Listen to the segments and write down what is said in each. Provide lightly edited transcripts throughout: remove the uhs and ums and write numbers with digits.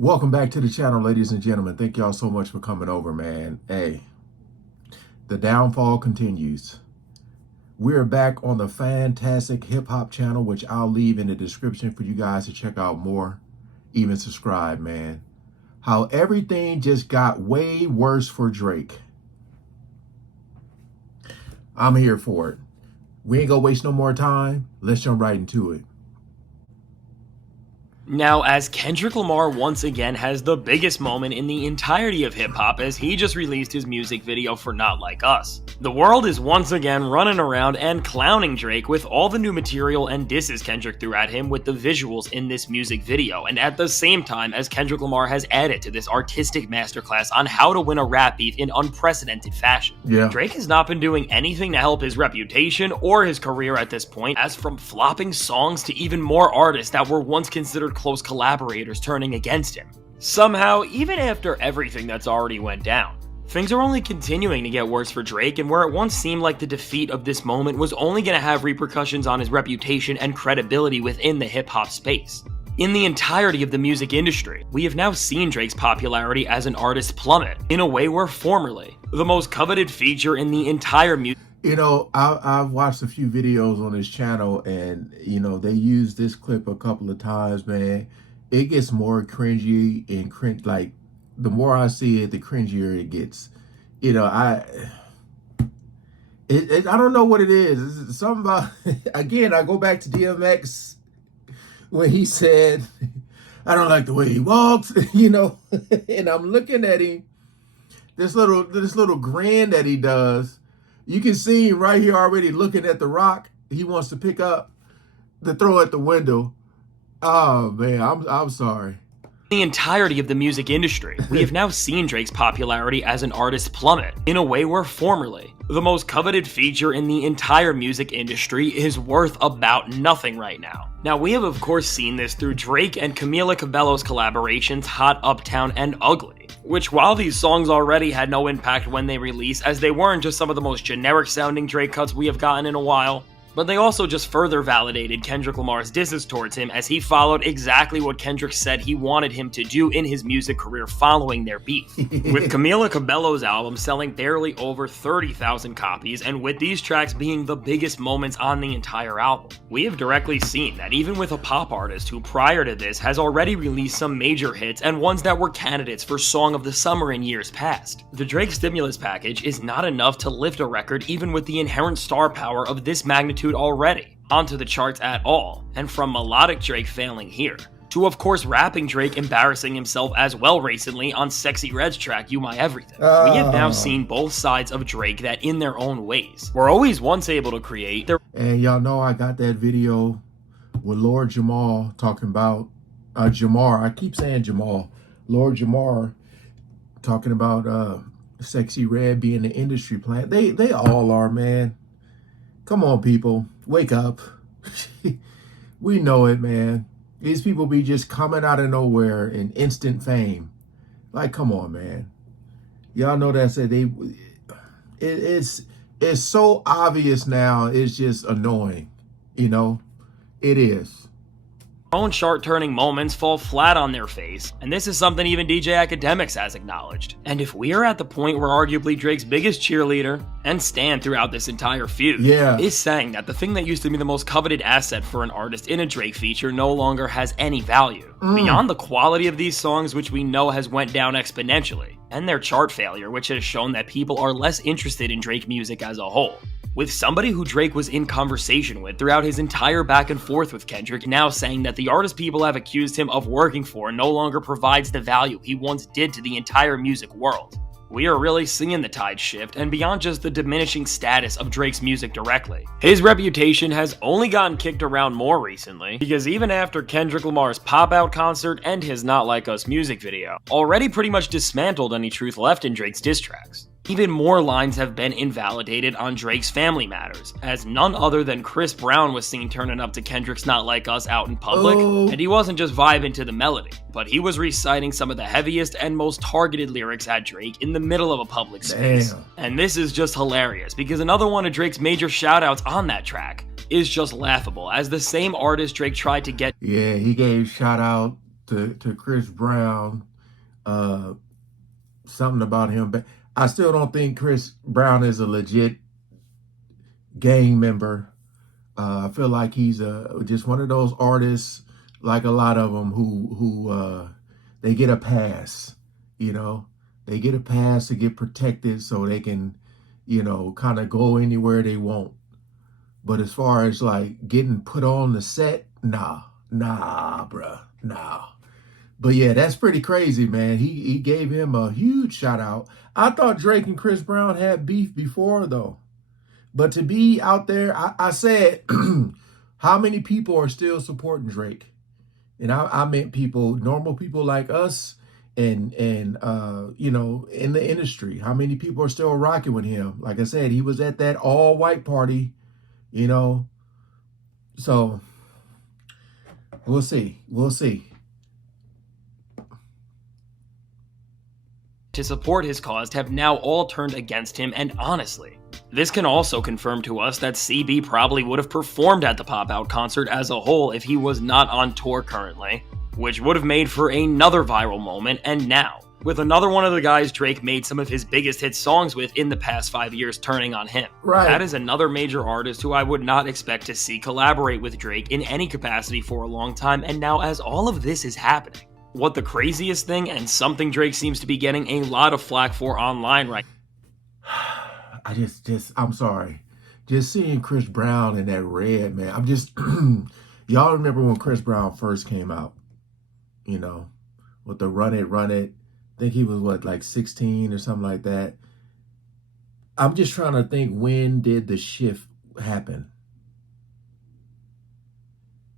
Welcome back to the channel, ladies and gentlemen. Thank y'all so much for coming over, man. Hey, the downfall continues. We're back on the fantastic hip-hop channel, which I'll leave in the description for you guys to check out more. Even subscribe, man. How everything just got way worse for Drake. I'm here for it. We ain't gonna waste no more time. Let's jump right into it. Now, as Kendrick Lamar once again has the biggest moment in the entirety of hip-hop as he just released his music video for Not Like Us. The world is once again running around and clowning Drake with all the new material and disses Kendrick threw at him with the visuals in this music video, and at the same time as Kendrick Lamar has added to this artistic masterclass on how to win a rap beef in unprecedented fashion. Drake has not been doing anything to help his reputation or his career at this point, as from flopping songs to even more artists that were once considered close collaborators turning against him. Somehow, even after everything that's already went down, things are only continuing to get worse for Drake, and where it once seemed like the defeat of this moment was only going to have repercussions on his reputation and credibility within the hip-hop space. In the entirety of the music industry, we have now seen Drake's popularity as an artist plummet in a way where formerly, the most coveted feature in the entire music. You know, I've watched a few videos on his channel, and, you know, they use this clip a couple of times, man. It gets more cringy and cringe. Like, the more I see it, the cringier it gets. You know, I don't know what it is. It's something about, again, I go back to DMX when he said, I don't like the way he walks, you know, and I'm looking at him, this little grin that he does. You can see him right here already looking at the rock he wants to pick up to throw at the window. Oh, man, I'm sorry. The entirety of the music industry, we have now seen Drake's popularity as an artist plummet in a way where formerly, the most coveted feature in the entire music industry is worth about nothing right now. Now, we have of course seen this through Drake and Camila Cabello's collaborations Hot, Uptown, and Ugly, which while these songs already had no impact when they released, as they weren't just some of the most generic sounding Drake cuts we have gotten in a while, but they also just further validated Kendrick Lamar's disses towards him, as he followed exactly what Kendrick said he wanted him to do in his music career following their beef. With Camila Cabello's album selling barely over 30,000 copies, and with these tracks being the biggest moments on the entire album, we have directly seen that even with a pop artist who prior to this has already released some major hits and ones that were candidates for Song of the Summer in years past, the Drake stimulus package is not enough to lift a record even with the inherent star power of this magnitude already onto the charts at all, and from melodic Drake failing here, to of course rapping Drake embarrassing himself as well recently on Sexy Red's track You My Everything. We have now seen both sides of Drake that in their own ways were always once able to create their— And y'all know I got that video with Lord Jamal talking about Jamar. I keep saying Jamal. Lord Jamar talking about Sexy Red being the industry plant. They all are, man. Come on, people. Wake up. We know it, man. These people be just coming out of nowhere in instant fame. Like, come on, man. Y'all know that said it's so obvious now. It's just annoying. You know? It is. own chart-turning moments fall flat on their face, and this is something even DJ Academics has acknowledged. And if we are at the point where arguably Drake's biggest cheerleader, and stan throughout this entire feud, is saying that the thing that used to be the most coveted asset for an artist in a Drake feature no longer has any value, beyond the quality of these songs, which we know has went down exponentially, and their chart failure, which has shown that people are less interested in Drake music as a whole. With somebody who Drake was in conversation with throughout his entire back and forth with Kendrick now saying that the artist people have accused him of working for no longer provides the value he once did to the entire music world, we are really seeing the tide shift, and beyond just the diminishing status of Drake's music directly, his reputation has only gotten kicked around more recently, because even after Kendrick Lamar's pop-out concert and his Not Like Us music video already pretty much dismantled any truth left in Drake's diss tracks, even more lines have been invalidated on Drake's family matters, as none other than Chris Brown was seen turning up to Kendrick's Not Like Us out in public, and he wasn't just vibing to the melody, but he was reciting some of the heaviest and most targeted lyrics at Drake in the middle of a public space. And this is just hilarious, because another one of Drake's major shoutouts on that track is just laughable, as the same artist Drake tried to get— he gave shout out to Chris Brown. Something about him, but I still don't think Chris Brown is a legit gang member. I feel like he's just one of those artists, like a lot of them, who they get a pass. You know, they get a pass to get protected, so they can, kind of go anywhere they want. But as far as like getting put on the set, nah, bruh, nah. But yeah, that's pretty crazy, man. He gave him a huge shout out. I thought Drake and Chris Brown had beef before, though. But to be out there, I said, how many people are still supporting Drake? And I meant people, normal people like us, and in the industry. How many people are still rocking with him? Like I said, he was at that all-white party, So we'll see. To support his cause have now all turned against him, and honestly, this can also confirm to us that CB probably would have performed at the Pop Out concert as a whole if he was not on tour currently, which would have made for another viral moment. And now, with another one of the guys Drake made some of his biggest hit songs with in the past 5 years turning on him. Right. That is another major artist who I would not expect to see collaborate with Drake in any capacity for a long time, and now as all of this is happening, what the craziest thing, and something Drake seems to be getting a lot of flack for online right now. I'm sorry. Just seeing Chris Brown in that red, man. Y'all remember when Chris Brown first came out, with the Run It. I think he was like 16 or something like that. I'm just trying to think, when did the shift happen?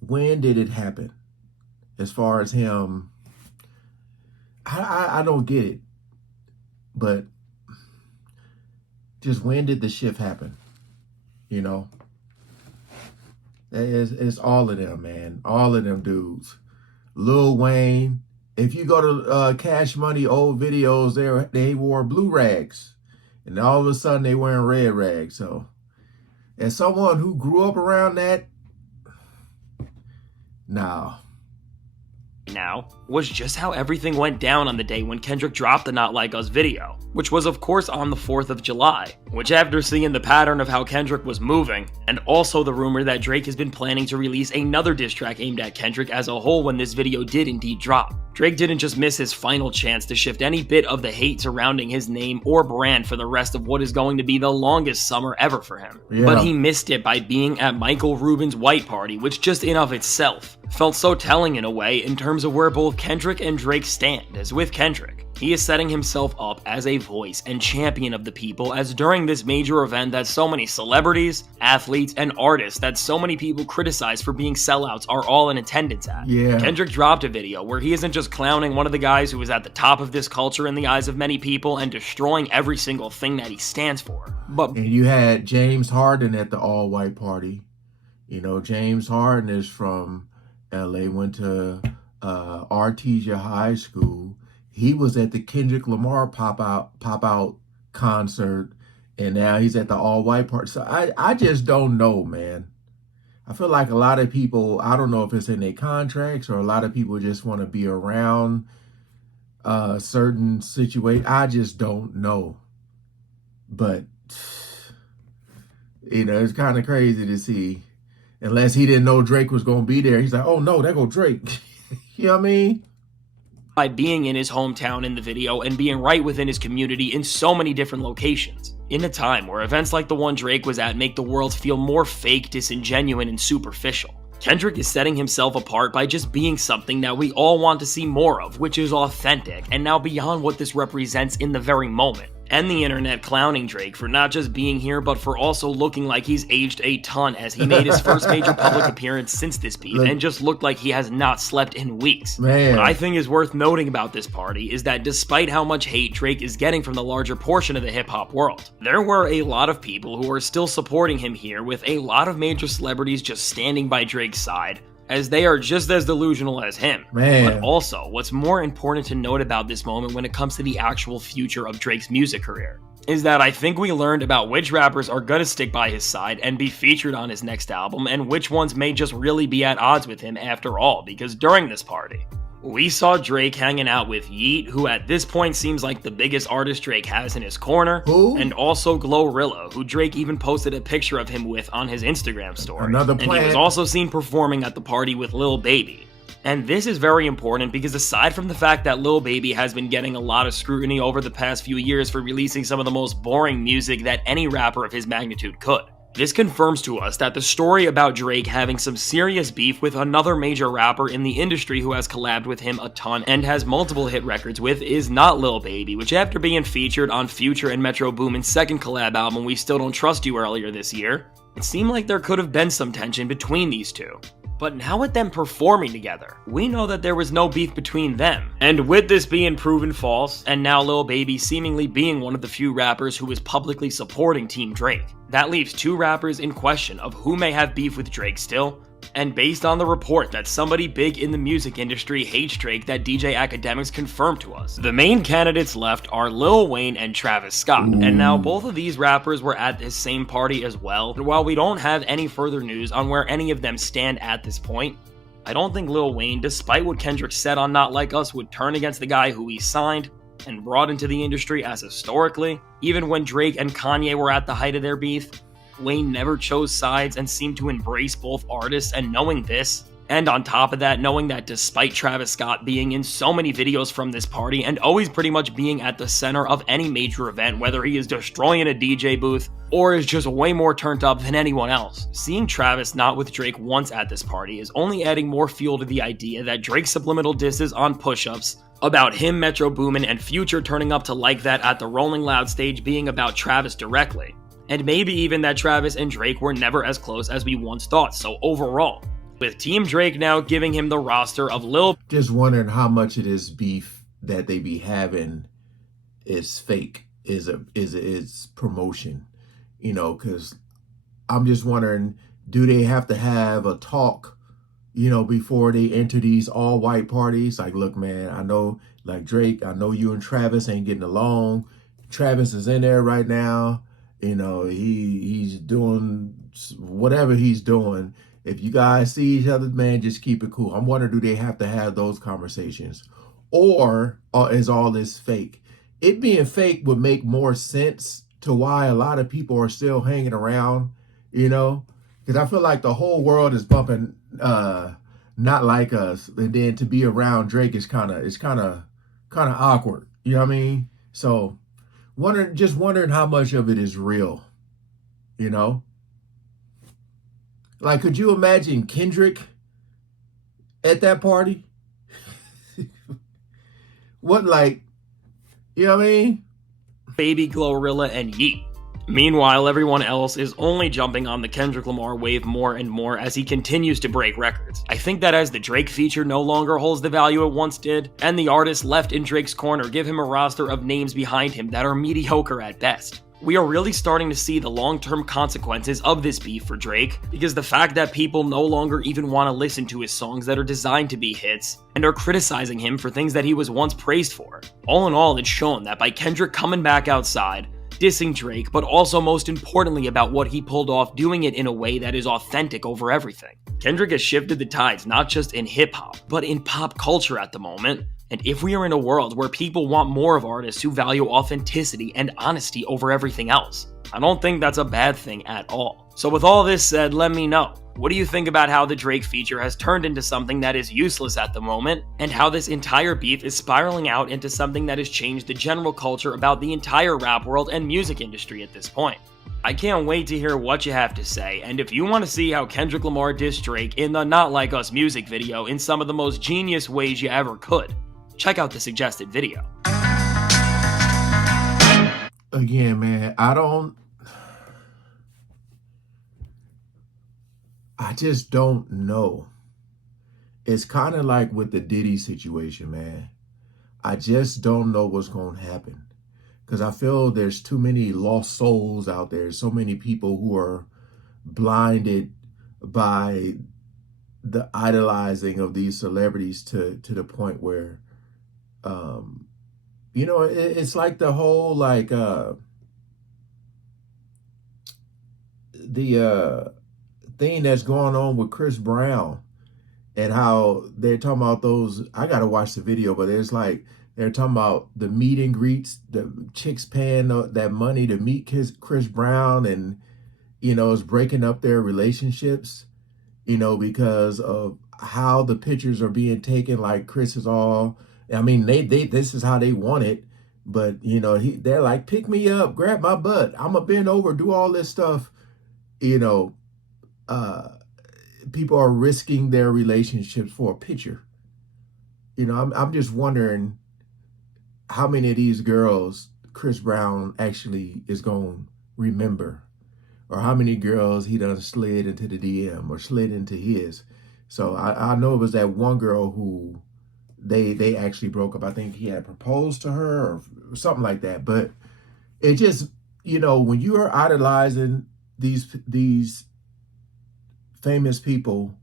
When did it happen? As far as him, I don't get it. But just when did the shift happen? It's all of them, man. All of them dudes. Lil Wayne. If you go to Cash Money old videos, they wore blue rags, and all of a sudden they wearing red rags. So, as someone who grew up around that, nah. Now was just how everything went down on the day when Kendrick dropped the Not Like Us video, which was of course on the 4th of July, which after seeing the pattern of how Kendrick was moving, and also the rumor that Drake has been planning to release another diss track aimed at Kendrick as a whole when this video did indeed drop, Drake didn't just miss his final chance to shift any bit of the hate surrounding his name or brand for the rest of what is going to be the longest summer ever for him. Yeah. But he missed it by being at Michael Rubin's white party, which just in of itself felt so telling in a way in terms of where both Kendrick and Drake stand, as with Kendrick, he is setting himself up as a voice and champion of the people, as during this major event that so many celebrities, athletes, and artists that so many people criticize for being sellouts are all in attendance at. Yeah. Kendrick dropped a video where he isn't just clowning one of the guys who is at the top of this culture in the eyes of many people and destroying every single thing that he stands for, And you had James Harden at the all-white party. James Harden is from LA, went to Artesia High School. He was at the Kendrick Lamar pop out concert, and now he's at the all-white party. So I just don't know, man. I feel like a lot of people, I don't know if it's in their contracts or a lot of people just want to be around certain situations. I just don't know. But, it's kind of crazy to see. Unless he didn't know Drake was going to be there. He's like, oh no, there go Drake. You know what I mean? By being in his hometown in the video and being right within his community in so many different locations. In a time where events like the one Drake was at make the world feel more fake, disingenuous, and superficial, Kendrick is setting himself apart by just being something that we all want to see more of, which is authentic, and now beyond what this represents in the very moment. And the internet clowning Drake for not just being here, but for also looking like he's aged a ton, as he made his first major public appearance since this beef and just looked like he has not slept in weeks. Man. What I think is worth noting about this party is that despite how much hate Drake is getting from the larger portion of the hip-hop world, there were a lot of people who are still supporting him here, with a lot of major celebrities just standing by Drake's side, as they are just as delusional as him. Man. But also, what's more important to note about this moment when it comes to the actual future of Drake's music career is that I think we learned about which rappers are gonna stick by his side and be featured on his next album, and which ones may just really be at odds with him after all, because during this party, We saw Drake hanging out with Yeet, who at this point seems like the biggest artist Drake has in his corner, Who? and also Glorilla, who Drake even posted a picture of him with on his Instagram story. Another And he plant. was also seen performing at the party with Lil Baby. And this is very important because aside from the fact that Lil Baby has been getting a lot of scrutiny over the past few years for releasing some of the most boring music that any rapper of his magnitude could, this confirms to us that the story about Drake having some serious beef with another major rapper in the industry who has collabed with him a ton and has multiple hit records with is not Lil Baby, which after being featured on Future and Metro Boomin's second collab album We Still Don't Trust You earlier this year, it seemed like there could have been some tension between these two. But now with them performing together, we know that there was no beef between them. And with this being proven false, and now Lil Baby seemingly being one of the few rappers who is publicly supporting Team Drake, that leaves two rappers in question of who may have beef with Drake still. And based on the report that somebody big in the music industry hates Drake that DJ Academics confirmed to us, the main candidates left are Lil Wayne and Travis Scott. And now both of these rappers were at this same party as well. And while we don't have any further news on where any of them stand at this point, I don't think Lil Wayne, despite what Kendrick said on Not Like Us, would turn against the guy who he signed and brought into the industry as historically. Even when Drake and Kanye were at the height of their beef, Wayne never chose sides and seemed to embrace both artists, and knowing this, and on top of that, knowing that despite Travis Scott being in so many videos from this party and always pretty much being at the center of any major event, whether he is destroying a DJ booth or is just way more turned up than anyone else, seeing Travis not with Drake once at this party is only adding more fuel to the idea that Drake's subliminal disses on push-ups about him, Metro Boomin, and Future turning up to Like That at the Rolling Loud stage being about Travis directly. And maybe even that Travis and Drake were never as close as we once thought. So overall, with Team Drake now giving him the roster of Lil... Just wondering how much of this beef that they be having is fake, is promotion, you know, because I'm just wondering, do they have to have a talk, you know, before they enter these all-white parties? Like, look, man, I know, like Drake, I know you and Travis ain't getting along. Travis is in there right now. You know, he's doing whatever he's doing. If you guys see each other, man, just keep it cool. I'm wondering, do they have to have those conversations? Or is all this fake? It being fake would make more sense to why a lot of people are still hanging around, you know? Because I feel like the whole world is bumping Not Like Us. And then to be around Drake is kind of awkward. You know what I mean? So... Just wondering how much of it is real, you know? Like, could you imagine Kendrick at that party? What, like, you know what I mean? Baby, Glorilla, and Yeet. Meanwhile, everyone else is only jumping on the Kendrick Lamar wave more and more as he continues to break records. I think that as the Drake feature no longer holds the value it once did, and the artists left in Drake's corner give him a roster of names behind him that are mediocre at best, we are really starting to see the long-term consequences of this beef for Drake, because the fact that people no longer even want to listen to his songs that are designed to be hits, and are criticizing him for things that he was once praised for. All in all, it's shown that by Kendrick coming back outside, dissing Drake, but also most importantly about what he pulled off, doing it in a way that is authentic over everything. Kendrick has shifted the tides not just in hip-hop, but in pop culture at the moment. And if we are in a world where people want more of artists who value authenticity and honesty over everything else, I don't think that's a bad thing at all. So with all this said, let me know. What do you think about how the Drake feature has turned into something that is useless at the moment, and how this entire beef is spiraling out into something that has changed the general culture about the entire rap world and music industry at this point? I can't wait to hear what you have to say, and if you want to see how Kendrick Lamar dissed Drake in the Not Like Us music video in some of the most genius ways you ever could, check out the suggested video. Again, man, I just don't know. It's kind of like with the Diddy situation, man. I just don't know what's going to happen. Because I feel there's too many lost souls out there. So many people who are blinded by the idolizing of these celebrities to the point where, you know, it's like the whole, like, the thing that's going on with Chris Brown. and how they're talking about those. I gotta watch the video, but there's like they're talking about the meet and greets, the chicks paying that money to meet Chris Brown, and it's breaking up their relationships, because of how the pictures are being taken. Like Chris is all, I mean, they this is how they want it, but they're like, pick me up, grab my butt, I'm gonna bend over, do all this stuff. You know, uh, People are risking their relationships for a picture. I'm just wondering how many of these girls Chris Brown actually is gonna remember, or how many girls he done slid into the DM or slid into his. So I know it was that one girl who they actually broke up. I think he had proposed to her or something like that. But it just, when you are idolizing these famous people,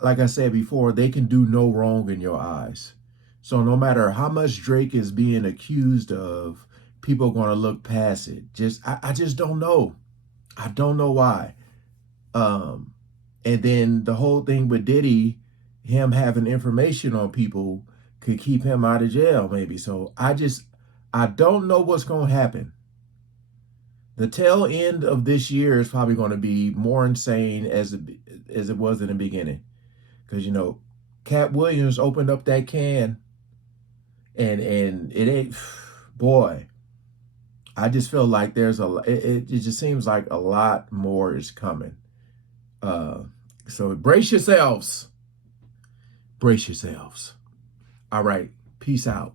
like I said before, they can do no wrong in your eyes. So no matter how much Drake is being accused of, people are going to look past it. I just don't know. I don't know why. And then the whole thing with Diddy, him having information on people could keep him out of jail, maybe. So I don't know what's going to happen. The tail end of this year is probably going to be more insane as it was in the beginning, because Cat Williams opened up that can, and it ain't, boy. I just feel like it just seems like a lot more is coming. So brace yourselves. Brace yourselves. All right. Peace out.